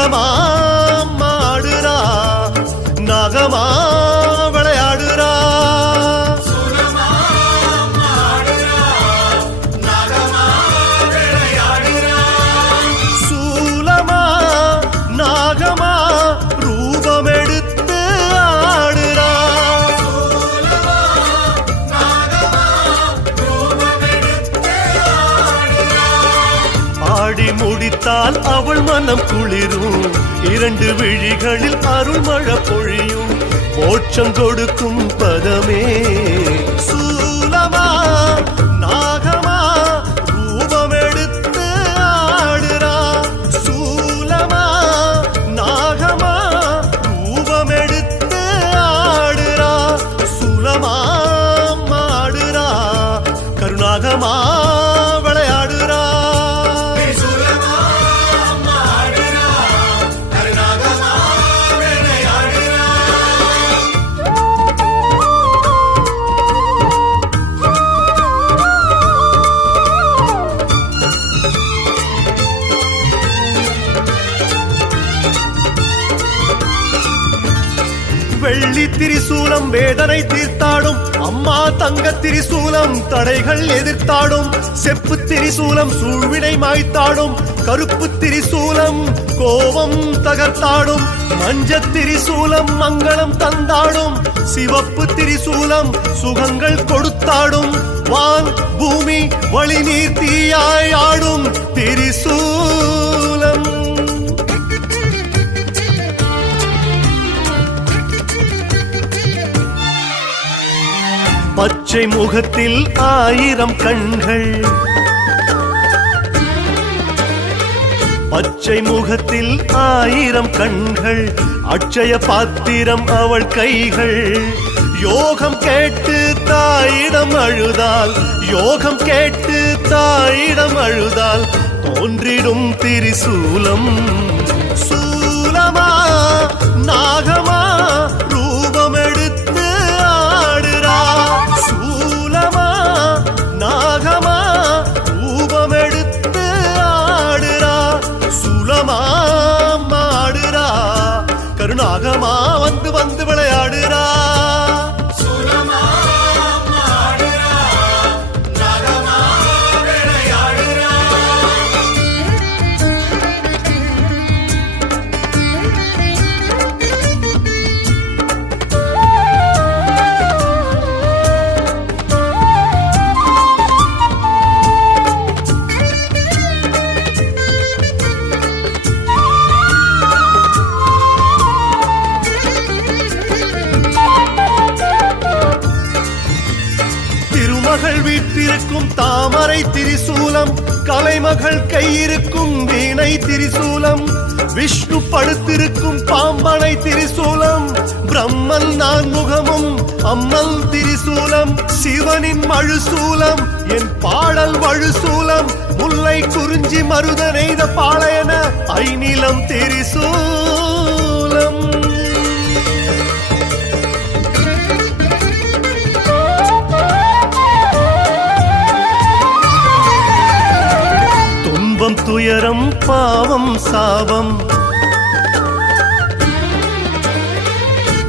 சூலமா மாடுறா நாகமா விளையாடுறா சூலமா நாகமா ரூபம் எடுத்து ஆடுறா ஆடி முடித்தால் அவள் மனம் குளிரும் இரண்டு விழிகளில் அருள்மழை பொழியும் மோட்சம் கொடுக்கும் பதமே சூலமா நாகமா ரூபம் எடுத்து ஆடுறா சூலமா நாகமா ரூபம் எடுத்து ஆடுறா சூலமா மாடுறா கருணாகமா விளையாடுறா வெள்ளி திரிசூலம் வேதனை தீர்த்தாடும் அம்மா தங்க திரிசூலம் தடைகள் எதிர்த்தாடும் செப்பு திரிசூலம் சூழ்வினை மாய்த்தாடும் கருப்பு திரிசூலம் கோபம் தகர்த்தாடும் மஞ்ச திரிசூலம் மங்களம் தந்தாடும் சிவப்பு திரிசூலம் சுகங்கள் கொடுத்தாடும் வான் பூமி வழி நீர் தீயாய் ஆடும் திரிசூலம் பச்சை முகத்தில் ஆயிரம் கண்கள் பச்சை முகத்தில் ஆயிரம் கண்கள் அட்சய பாத்திரம் அவள் கைகள் யோகம் கேட்டு தாயிடம் அழுதால் யோகம் கேட்டு தாயிடம் அழுதால் தோன்றிடும் திரிசூலம் சூலமா நாகமா ரூபம் எடுத்து ஆடுறா சூலமா நாகமா ரூபம் எடுத்து ஆடுறா சூலமா மாடுறா கருணாகமா வந்து வந்து விளையாடுறா மகள் வீட்டிருக்கும் தாமரை திரிசூலம் கலைமகள் கையிருக்கும் வீணை திரிசூலம் விஷ்ணு படுத்திருக்கும் பாம்பனை திரிசூலம் பிரம்மன் நான் முகமும் அம்மல் திரிசூலம் சிவனின் மழுசூலம் என் பாடல் வழுசூலம் முல்லை குறிஞ்சி மருத நெய்த பாளையன ஐநிலம் திரிசூலம் துயரம் பாவம் சாபம்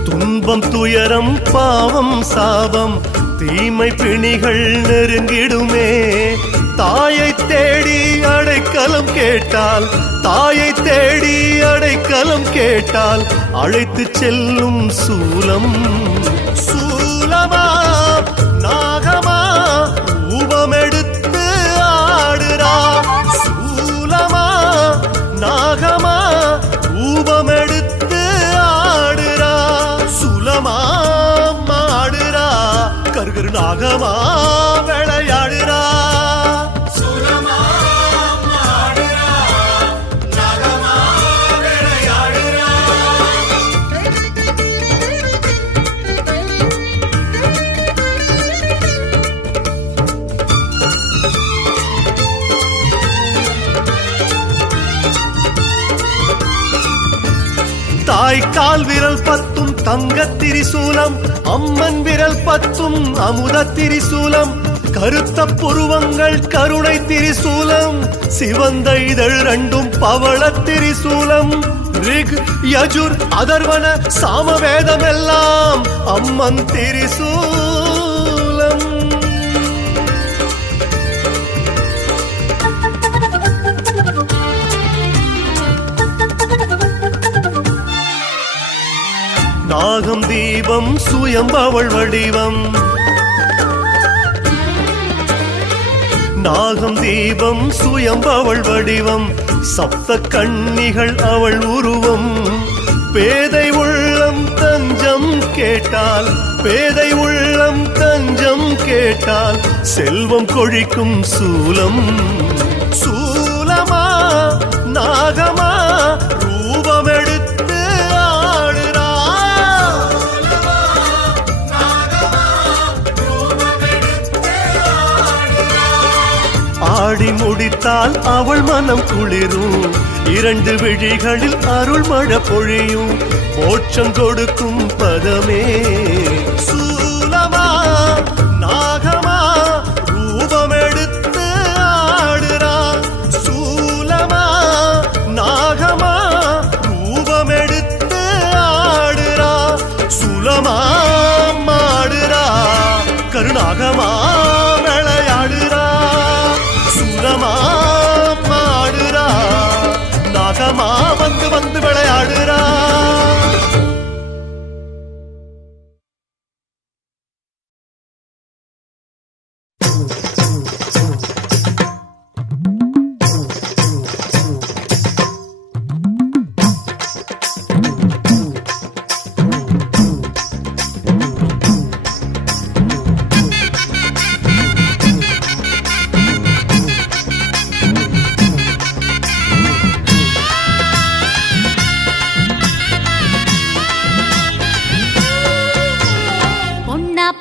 துன்பம் துயரம் பாவம் சாபம் தீமை பிணிகள் நெருங்கிடுமே தாயை தேடி அடைக்கலம் கேட்டால் தாயை தேடி அடைக்கலம் கேட்டால் அழைத்து செல்லும் சூலம் சூலமா நாகமா ரூபம் எடுத்து ஆடுறா நாகமா ரூபம் எடுத்து ஆடுறா சுலமா மாடுறா கருகரு நாகமா விளையாடுறா தாய்க்கால் விரல் பத்தும் தங்க திரிசூலம் அம்மன் விரல் பத்தும் அமுத திரிசூலம் கருத்த புருவங்கள் கருணை திரிசூலம் சிவந்த இதழ் ரெண்டும் பவள திரிசூலம் ரிக் யஜுர் அதர்வன சாமவேதமெல்லாம் அம்மன் திரிசூலம். நாகம் தீபம் சுயம்பவள் வடிவம். நாகம் தீபம் சுயம்பவள் வடிவம். சப்த கன்னிகள் அவள் உருவம். பேதை உள்ளம் தஞ்சம் கேட்டால், பேதை உள்ளம் தஞ்சம் கேட்டால் செல்வம் கொழிக்கும் சூலம். சூலமா நாகமா ரூபமெடுத்து ஆடுறா. ஆடி முடித்தால் அவள் மனம் குளிரும். இரண்டு விழிகளில் அருள் மழை பொழியும். மோட்சம் கொடுக்கும் பதமே. சூலமா நாகமா ரூபமெடுத்து ஆடுறா. சூலமா நாகமா ரூபமெடுத்து ஆடுறா. சுலமா மாடுறா கருணாகமா விளையாடுறா. சுலமா மாடுறா நாகமா வந்து வந்து விளையாடுறா.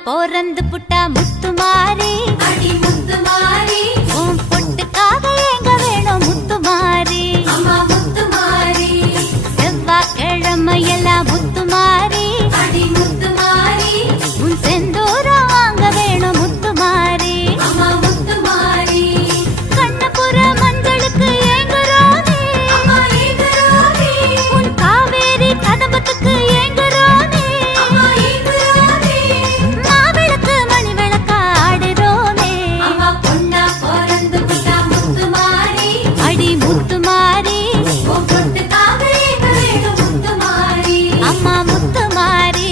போறந்து புட்டா முத்துமாரி, அடி முத்துமாரி, உன் பொட்டுக்காக எங்க வேணும் முத்துமாரி. அம்மா முத்துமாரி, செவ்வாய்க்கிழமையெல்லாம் முத்துமாரி, அடி முத்துமாரி, உன் செந்தூரம் வாங்க வேணும் முத்துமாரி. அம்மா முத்துமாரி, கண்ணபுர மஞ்சளுக்கு ஏங்குறோனே, அம்மா ஏங்குறோனே, உன் காவேரி கதம்பத்துக்கு ஏங்குறோனே, அம்மா ஏங்குறோனே, மாவிளக்கு மணி விளக்கா ஆடுறோனே. அம்மா பொண்ணா பிறந்து புட்டா முத்துமாரி, அடி முத்துமாரி, உன் பொட்டுக்காக எங்க வேணும் முத்துமாரி. அம்மா முத்துமாரி.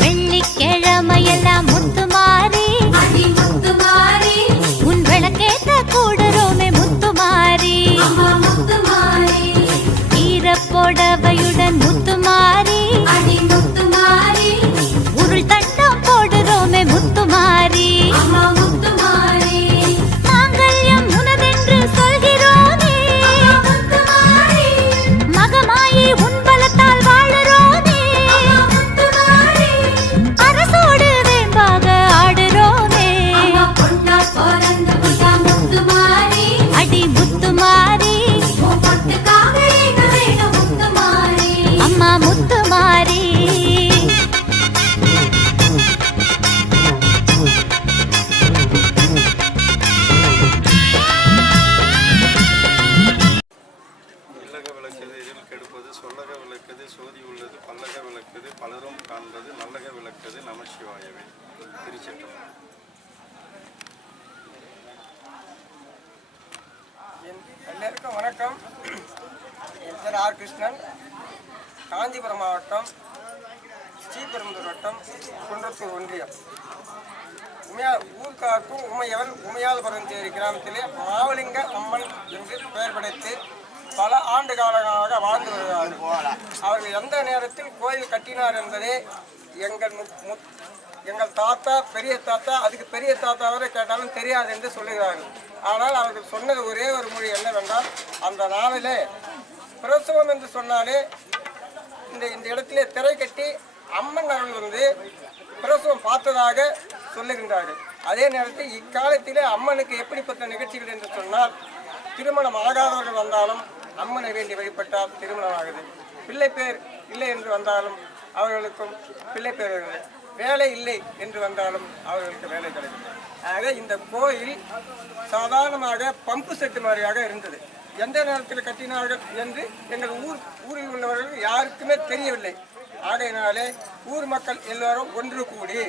வெள்ளிக்கிழமையெல்லாம் முத்துமாரி, அடி முத்துமாரி, உன் விளக்கேத்த கூடுறோமே முத்துமாரி. அம்மா முத்துமாரி, ஈரப்போடவையுடன் முத்துமாரி, அடி முத்துமாரி, உருள் தண்டம் போடுறோமே முத்துமாரி. அம்மா முத்துமாரி, மாங்கல்யம் உனதென்று சொல்கிறோனே, அம்மா முத்துமாரி, மகமாயி உன் பலத்தால் வாழறோனே. அம்மா முத்துமாரி, அரசோடு வேம்பாக ஆடுறோனே. அம்மா பொண்ணா பிறந்து புட்டா முத்துமாரி, அடி முத்துமாரி, உன் பொட்டுக்காக எங்க வேணும் முத்துமாரி. அம்மா முத்துமாரி. இல்லக விளக்குது இருள் கெடுப்பது சொல்லக விளக்குது சோதி உள்ளது பல்லக விளக்குது பலரும் காண்பது நல்லக விளக்குது நமசிவாயவே. திருச்சிற்றம்பலம். எல்லாருக்கும் வணக்கம். என் பேர் ஆர் கிருஷ்ணன். காஞ்சிபுரம் மாவட்டம், ஸ்ரீபெரும்புதூர் வட்டம், குன்றத்தூர் ஒன்றியம். ஊர்காக்கும் உமையால்புரம் சேரி கிராமத்திலே மாவலிங்க அம்மன் என்று பெயர் படைத்து பல ஆண்டு காலங்களாக வாழ்ந்து வருகிறார்கள். அவர்கள் எந்த நேரத்தில் கோயில் கட்டினார் என்பதே எங்கள் தாத்தா, பெரிய தாத்தா, அதுக்கு பெரிய தாத்தா வரை கேட்டாலும் தெரியாது என்று சொல்லுகிறார்கள். ஆனால் அவர்கள் சொன்னது ஒரே ஒரு மொழி என்னவென்றால், அந்த நாளிலே பிரசவம் என்று சொன்னாலே இந்த இடத்திலே திரை கட்டி அம்மன் அவர்கள் வந்து பிரசவம் பார்த்ததாக சொல்லுகின்றார்கள். அதே நேரத்தில் இக்காலத்திலே அம்மனுக்கு எப்படிப்பட்ட நிகழ்ச்சிகள் என்று சொன்னால், திருமணம் ஆகாதவர்கள் வந்தாலும் அம்மனை வேண்டி வழிபட்டால் திருமணம் ஆகுது. பிள்ளை பேர் இல்லை என்று வந்தாலும் அவர்களுக்கும் பிள்ளை பேர் வருகிறது. வேலை இல்லை என்று வந்தாலும் அவர்களுக்கு வேலை கிடைக்கும். ஆக இந்த கோயில் சாதாரணமாக பம்பு செட்டு மாதிரியாக இருந்தது. எந்த நேரத்தில் கட்டினார்கள் என்று எங்கள் ஊரில் உள்ளவர்கள் யாருக்குமே தெரியவில்லை. ஆகையினாலே ஊர் மக்கள் எல்லோரும் ஒன்று கூடி,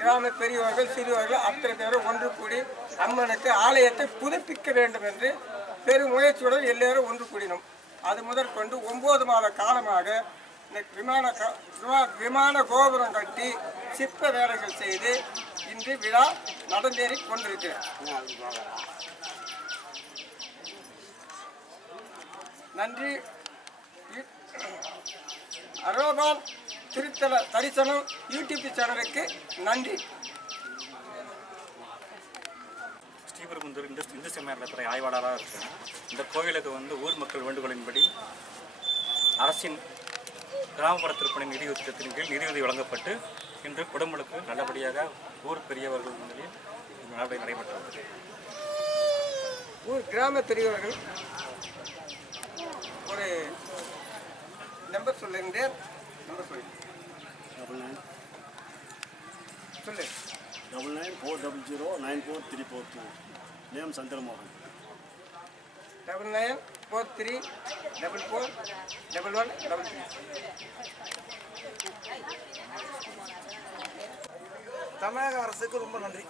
கிராம பெரியவர்கள் சிறுவர்கள் அத்தனை பேரும் ஒன்று கூடி அம்மனுக்கு ஆலயத்தை புதுப்பிக்க வேண்டும் என்று பெரும் முயற்சியுடன் எல்லோரும் ஒன்று கூடினோம். அது முதற்கொண்டு 9 மாத காலமாக விமான கோபுரம் கட்டி சிற்ப வேலைகள் செய்து இன்று விழா நடந்தேறி கொண்டிருக்கிறது. நன்றி. அரோபான் திருத்தல தரிசனம் யூடியூப் சேனலுக்கு நன்றி. ஸ்ரீபெரும்புதூர் இந்து சமய அறநிலையத்துறை ஆய்வாளராக இருக்கேன். இந்த கோவிலுக்கு ஊர் மக்கள் வேண்டுகோளின்படி அரசின் கிராமப்புற திருப்பணி நிதி திட்டத்தின் கீழ் நிதியுதவி வழங்கப்பட்டு இன்று குடமுழுக்கு நல்லபடியாக ஊர் பெரியவர்கள் முன்னிலையில் நடவடிக்கை நடைபெற்றது. ஊர் கிராம பெரியவர்கள் ஒரு நம்பர் சொல்லுங்கள். நம்பர் சொல்லு. 9940094342. நேம் சந்திரமோகன். 9943441133. தமிழக அரசுக்கு ரொம்ப நன்றி.